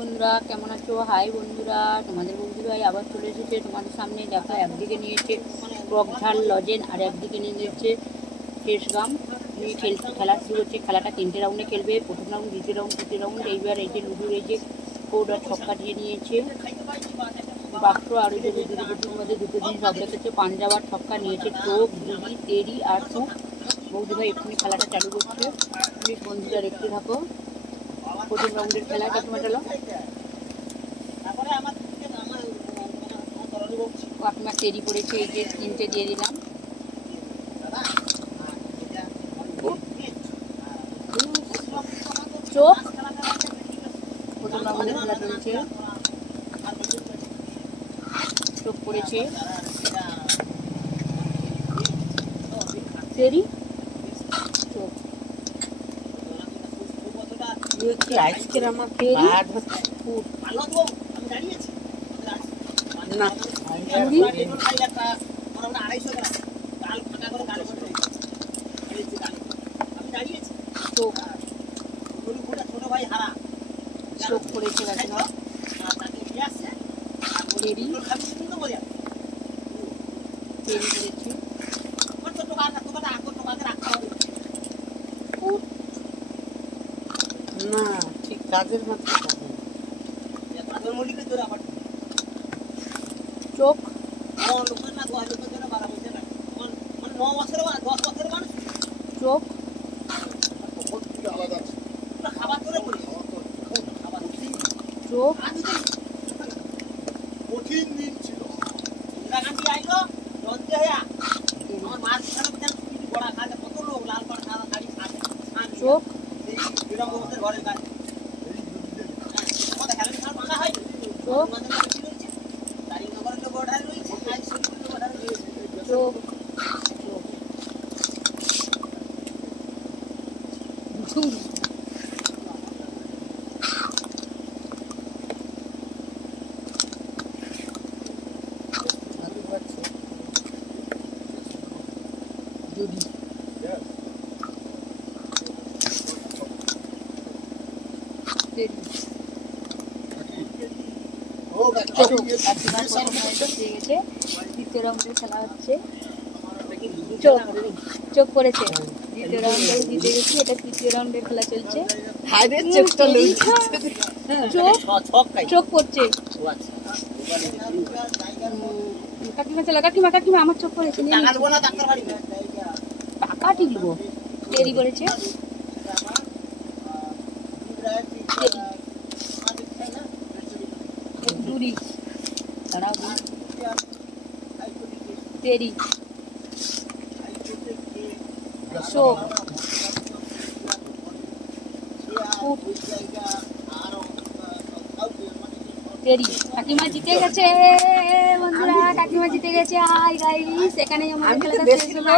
বন্ধুরা কেমন আছো? হাই বন্ধুরা, তোমাদের বন্ধুরাই আবার চলে এসেছে তোমাদের সামনে। দেখো, একদিকে নিয়েছে টকঝাল লজেন আর একদিকে নিয়ে নিয়েছে ফেসগাম নিয়ে খেলা শুরু হচ্ছে। খেলাটা 3টে রাউন্ডে খেলবে। প্রথম রাউন্ড, দ্বিতীয় রাউন্ড, তৃতীয় রাউন্ড। এইবার এই যে লুডুর এই যে কৌটা ছক্কা দিয়ে নিয়েছে বাক্স, আর ওই যে লুডুর মধ্যে দুটো দিন সব রেখেছে। পাঞ্জাব আর ছক্কা নিয়েছে টোপ, দুদি, তেরি আর সুপ। বৌদি ভাই এক্ষুনি খেলাটা চালু করছে, প্লিজ বন্ধুরা দেখতে থাকো। প্রথম রাউন্ডের খেলা কাকিমা চলো। কাকিমা তেরি পড়েছে, এই যে 3টে দিয়ে দিলাম। চোখ, প্রথম রাউন্ডের খেলা চলছে। চোখ পড়েছে, তেরি, চোখ। আজকের আমার চোখ পড়েছে কাকিমা, তেরি, তেরি পড়েছে, না ঠিক কাজের মধ্যে চোখ, চোখ, চোখ, চোখ, চোখ, চোখ, যদি দ্বিতীয় রাউন্ডের খেলা হচ্ছে। চোখ, চোখ পড়েছে, দ্বিতীয় রাউন্ডে জিতে গেছি। এটা তৃতীয় রাউন্ডের খেলা চলছে। চোখ পড়ছে, কাকিমা চলো। কাকিমা, কাকিমা আমার চোখ পড়েছে, টাকা টিকবো। তেরি পড়েছে, দুরি, দাঁড়াও, তেরি, চোখ, তেরি। কাকিমা জিতে গেছে বন্ধুরা, কাকিমা জিতে গেছে। হাই গাইস, এখানেই আমাদের খেলাটা শেষ হলো।